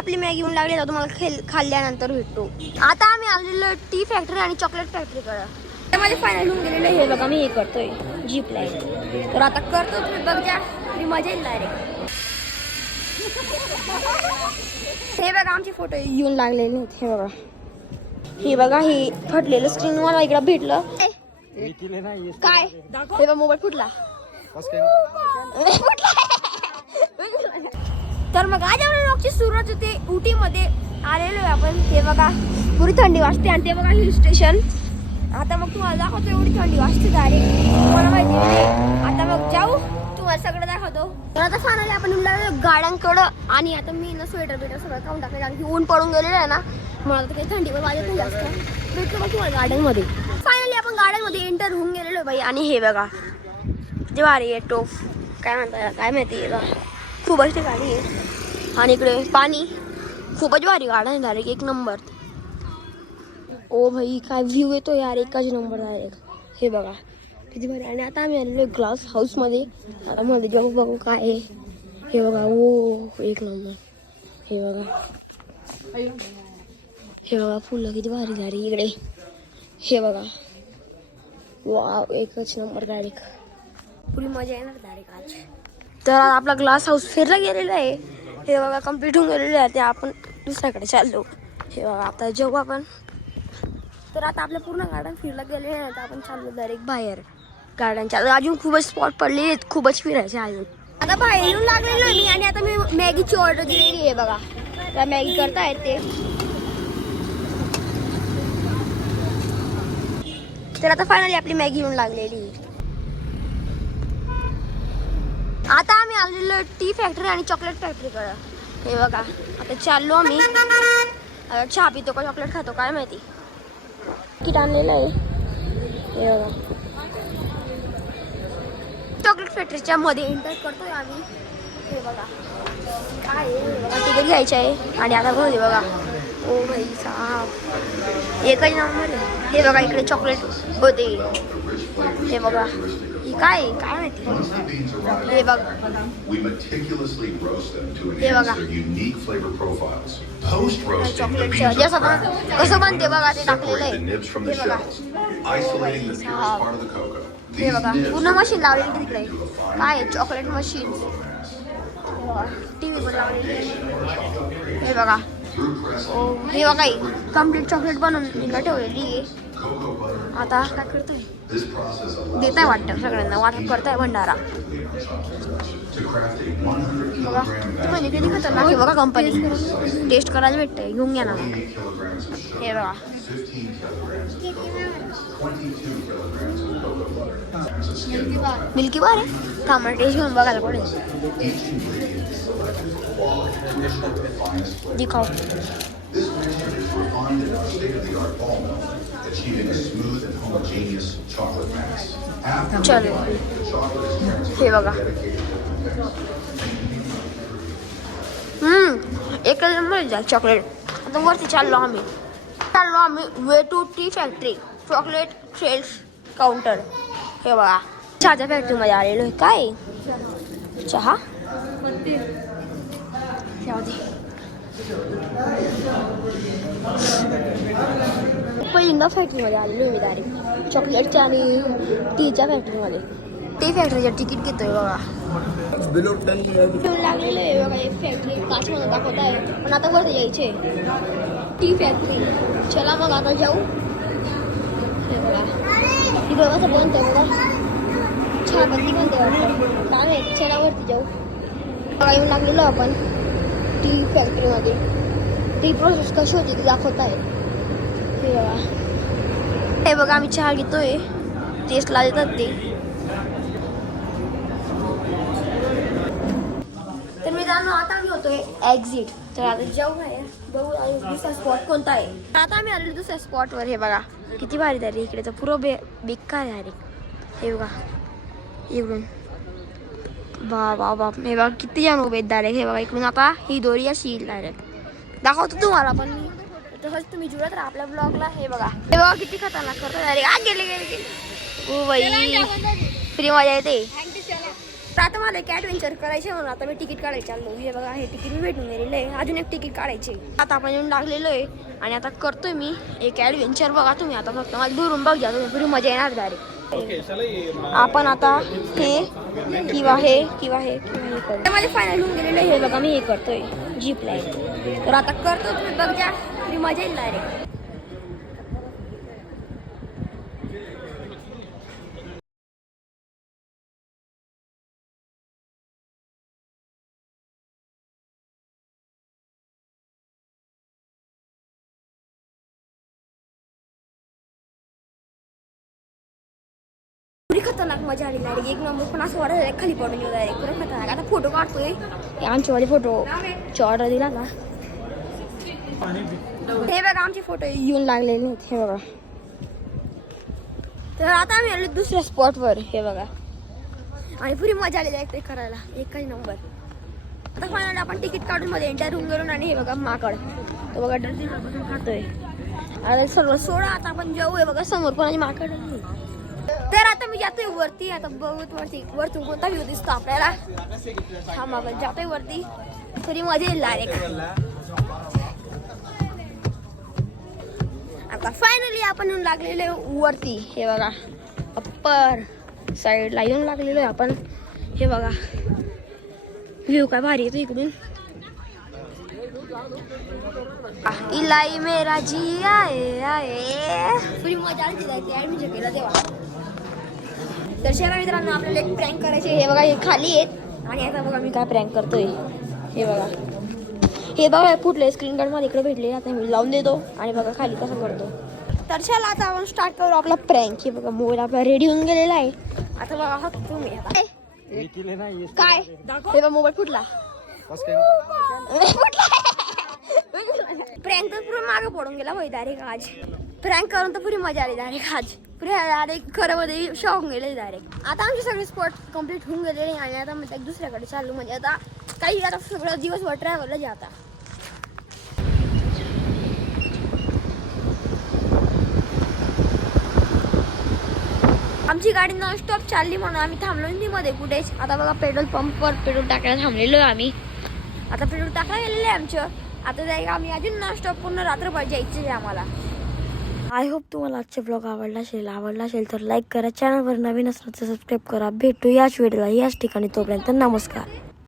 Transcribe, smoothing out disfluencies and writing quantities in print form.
आपली मॅगी येऊन लागली तर तुम्हाला खाल्ल्यानंतर भेटतो. आता आम्ही आलेलो टी फॅक्टरी आणि चॉकलेट फॅक्टरीकडे. त्यामध्ये फायनल होऊन गेलेलं हे बघा. मी हे करतोय जीप लाईन. तर आता करतो तुम्ही बघा, मजा येईल डायरेक्ट. हे बघा आमचे फोटो येऊन लागलेले आहेत. हे बघा, हे बघा, हे फटलेलं स्क्रीन मला इकडं भेटलं. काय हे बघा, मोबाईल फुटला. तर मग आज आपल्या व्लॉगची सुरुवात होते उटीमध्ये आलेलो आहे आपण. हे बघा पुरी थंडी वाजते आणि ते बघा हिल स्टेशन. आता मग तुम्हाला दाखवतो, एवढी थंडी वाजते डायरेक्ट, तुम्हाला माहिती आहे. आता मग जाऊ, तुम्हाला सगळं दाखवतो. तर आता फायनली आपण गाड्यांकडं आणि आता मी ना स्वेटर बिटर सगळं काढून टाकलं कारण की ऊन पडून गेलेलं आहे ना. मला तर काही थंडी पण वाजत नाही जास्त. भेटतो मग तुम्हाला गार्डनमध्ये. फायनली आपण गार्डनमध्ये एंटर होऊन गेलेलो बाई. आणि हे बघा जे भारी आहे टोफ, काय म्हणतात काय माहिती आहे, खूपच गाडी आहे. आणि इकडे पाणी, खूपच भारी गार्डन आहे डायरेक्ट, एक नंबर. ओ भाई काय व्ह्यू येतो यार, एकच नंबर डायरेक्ट. हे बघा किती भारी. आणि आता आम्ही आलेलो ग्लास हाऊसमध्ये. आता मध्ये जाऊ बघू काय आहे. हे बघा, ओ एक नंबर. हे बघा, हे बघा फुलं किती भारी झाली इकडे. हे बघा, वाव एकच नंबर डायरेक्ट, पुरी मजा येणार डायरेक्ट आज. तर आपला ग्लास हाऊस फिरला गेलेला आहे. हे बघा कम्प्लीट होऊन गेलेलं आहे. ते आपण दुसऱ्याकडे चाललो. हे बघा आता जेव्हा आपण, तर आता आपल्या पूर्ण गार्डन फिरला गेले आहे. तर आपण चाललो डायरेक्ट बाहेर गार्डनच्या. अजून खूपच स्पॉट पडले आहेत, खूपच फिरायचे अजून. आता बाहेर येऊन लागलेलो आहे मी. आणि आता मी मॅगीची ऑर्डर दिलेली आहे बघा. त्या मॅगी करतायत ते. तर आता फायनली आपली मॅगी येऊन लागलेली आहे. आता आम्ही आलेलो टी फॅक्टरी आणि चॉकलेट फॅक्टरीकडे. हे बघा आता चाललो आम्ही. चहा पितो का चॉकलेट खातो काय माहिती. तिकीट आणलेलं आहे. हे बघा चॉकलेट फॅक्टरीच्या मध्ये एंटर करतोय आम्ही. हे बघा काय आहे बघा, तिकीट घ्यायचं आहे. आणि आता बघ बघा, ओ भाई साहब एकच नंबर आहे. हे बघा इकडे चॉकलेट होते. हे बघा काय काय माहिती. हे बघा, हे बघा चॉकलेटचं जसं कसं बनते बघा ते टाकलेलं आहे. हे बघा पूर्ण मशीन लावलेली तिकडे. काय चॉकलेट मशीन. टीव्ही पण लावलेली आहे. हे बघा, हे बघा कम्प्लीट चॉकलेट बनवून इकडे ठेवलेली आहे. आता काय करतोय, देताय वाटतं सगळ्यांना, वाटप करताय भंडारा. बघा तुम्ही किती खतरनाक आहे बघा कंपनी. टेस्ट करायला भेटतंय, घेऊन घ्या ना. हे बघा मिल्की बार आहे. थांबा टेस्ट घेऊन बघायला पडेल. दिखाओ. चलो हे बघा, एक नंबर चॉकलेट. आता वरती चाललो आम्ही way to tea factory chocolate sales counter. हे बघा चहाच्या फॅक्टरीमध्ये आलेलो आहे. काय चहा पहिल्यांदा फॅक्टरीमध्ये आलेलो आहे मी डायरेक्ट चॉकलेटच्या आणि टीच्या फॅक्टरीमध्ये. टी फॅक्टरीचं तिकीट घेतोय बघा. लागलेलं आहे बघा एक फॅक्टरी काचमध्ये दाखवत आहे. पण आता वरती यायचे टी फॅक्टरी. चला मग आता जाऊ. हे बघा तिथं कसं बनतंय बघा, चहा बंदी बनते वाटतं काय माहिती. चला वरती जाऊ. बघा येऊन लागलेलो आपण टी फॅक्टरीमध्ये. टी प्रोसेस कशी होती ती दाखवत आहे. हे बघा आम्ही चहा घेतोय, टेस्टला देतात ते. तर मी जाणून आता आम्ही होतोय एक्झिट. तर आता जाऊ बाहेर बघू दुसरा स्पॉट कोणता आहे. आता आम्ही आलेलो दुसऱ्या स्पॉटवर. हे बघा किती भारी झाली इकडे तर पुरं बेकार आहे अरे. हे बघा इकडून बाप हे बघा किती जण उभे डायरेक्ट. हे बघा इकडून आता ही दोरी अशी डायरेक्ट दाखवतो तुम्हाला. पण मी तसंच तुम्ही जुळत राहा आपल्या ब्लॉगला. हे बघा किती खतरनाक करतो डायरेक्ट. गेले ओ बाई फ्री मजा येते. तर आता मला एक ॲडव्हेंचर करायचे म्हणून आता मी तिकीट काढायला चाललो. हे बघा हे तिकीट मी भेटून गेलेलं आहे. अजून एक तिकीट काढायचे. आता आपण येऊन लागलेलो आहे आणि आता करतोय मी एक ॲडव्हेंचर. बघा तुम्ही आता फक्त मला दुरून बघ जा, तुम्ही पुरी मजा येणार डायरेक्ट. आपण आता हे किंवा हे करतो. माझे फायनल होऊन गेलेलं आहे. हे बघा मी हे करतोय जीप लाईन. तर आता करतो, तुम्ही बघ जा, पुरी मजा येईल डायरेक्ट. पुरी खतरनाक मजा आली डायरेक्ट. एक नंबर. पण असं वाटत खाली पडून येऊ डायरेक्ट. पुरा खतरनाक. आता फोटो काढतोय. आमचेवाले फोटो ऑर्डर दिला ना. हे बघा आमचे फोटो येऊन लागलेले आहेत. हे बघा. तर आता आम्ही आलो दुसऱ्या स्पॉटवर. हे बघा आणि पुरी मजा आली डायरेक्ट ते करायला. एकच नंबर. आता फायनली आपण तिकीट काढून मध्ये एंटर होऊन गेलो आणि हे बघा माकड तो बघा डस्टबिन खातोय. अरे सर्व सोडा आता आपण जाऊ. हे बघा समोर कोणाची माकड नाही. तर आता मी जातोय वरती. आता बघूत वरतून कोणता व्ह्यू दिसतो आपल्याला. हा मग जातोय वरती. तरी मजा येईल डायरेक्ट. आता फायनली आपण येऊन लागलेलो आहे वरती. हे बघा अप्पर साईडला येऊन लागलेलो आहे आपण. हे बघा व्ह्यू काय भारी येतो इकडून. इलाई मेरा जी आए आए. पुरी मजा आली जायची ऍडमिशन केलं तेव्हा. तर शेरा मित्रांनो आपल्याला एक प्रँक करायचे. हे बघा हे खाली आहेत आणि आता बघा मी काय प्रँक करतोय. हे बघा हे बघा फुटले स्क्रीन गार्ड मध्ये इकडे भेटले. आता मी लावून देतो आणि बघा खाली कसं करतो. तर चला आता आपण स्टार्ट करू आपला प्रँक. हे बघा मोबाईल आपला रेडी होऊन गेलेला आहे. आता बघा हा तुम्ही आता काय हे बघा मोबाईल फुटला. प्रँक तर पुरा मागे पडून गेला भाई डायरेक्ट. आज प्रँक करून तर पुरी मजा आली डायरेक्ट. आज पुरे डायरेक्ट खरं मध्ये शॉक गेले डायरेक्ट. आता आमचे सगळे स्पॉट कम्प्लीट होऊन गेलेले आणि आता मी दुसऱ्याकडे चाललो. म्हणजे आता काही आता सगळं दिवसभर ट्रॅव्हलला जे आता आमची गाडी नॉन स्टॉप चालली म्हणून आम्ही थांबलो नाही मध्ये कुठेच. आता बघा पेट्रोल पंपवर पेट्रोल टाकायला थांबलेलो आहे आम्ही. आता पेट्रोल टाकायला गेलेलं आहे आमचं. आता जाईल आम्ही अजून नॉन स्टॉप पूर्ण रात्रभर जायचं आहे आम्हाला. आय होप तुम्हाला आजचे ब्लॉग आवडला असेल तर लाईक करा. चॅनलवर नवीन असलं तर सबस्क्राईब करा. भेटू याच वेळेला याच ठिकाणी. तोपर्यंत नमस्कार.